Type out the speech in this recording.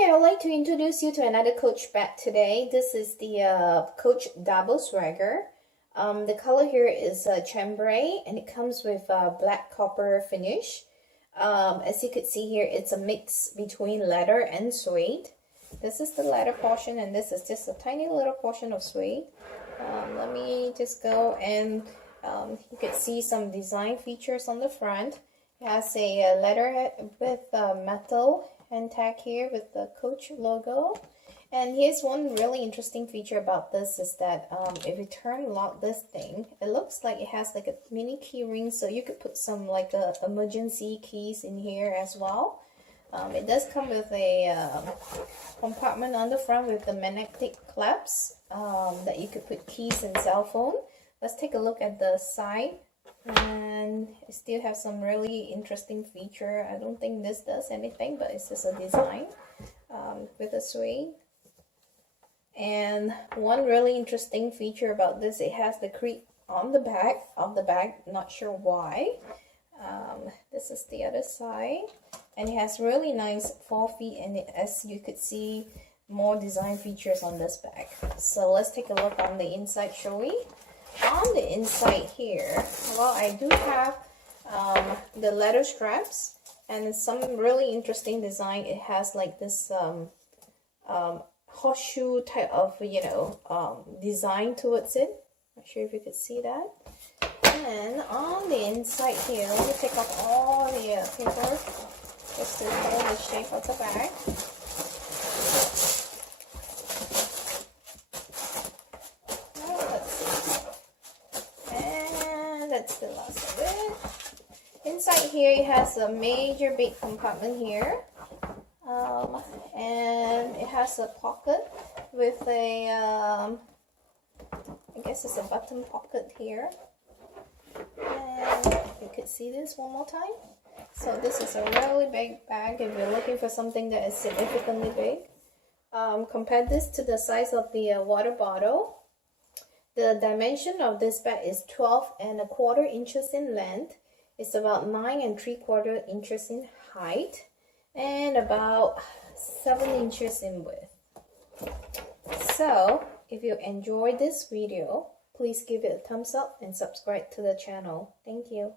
Hi, I would like to introduce you to another Coach bag today. This is the Coach Double Swagger. The color here is chambray, and it comes with black copper finish. As you could see here, it's a mix between leather and suede. This is the leather portion, and this is just a tiny little portion of suede. Let me just go and you could see some design features on the front. It has a letterhead with metal hand tag here with the Coach logo. And here's one really interesting feature about this is that if you turn lock this thing, it looks like it has like a mini key ring, so you could put some like emergency keys in here as well. It does come with a compartment on the front with the magnetic clamps that you could put keys and cell phone. Let's take a look at the side, and it still have some really interesting feature. I don't think this does anything, but it's just a design with a suede. And one really interesting feature about this, it has the creep on the back of the bag. Not sure why. This is the other side, and it has really nice 4 feet, and as you could see, more design features on this bag. So let's take a look on the inside, shall we? On the inside here, well, I do have the leather straps and some really interesting design. It has like this horseshoe type of design towards it. Not sure if you could see that. And on the inside here, let me take off all the paper just to know the shape of the bag. Let's see. And that's the last of it. Inside here, it has a major big compartment here. And it has a pocket with a, I guess it's a button pocket here. And you could see this one more time. So this is a really big bag if you're looking for something that is significantly big. Compare this to the size of the water bottle. The dimension of this bag is 12¼ inches in length. It's about 9¾ inches in height, and about 7 inches in width. So if you enjoyed this video, please give it a thumbs up and subscribe to the channel. Thank you.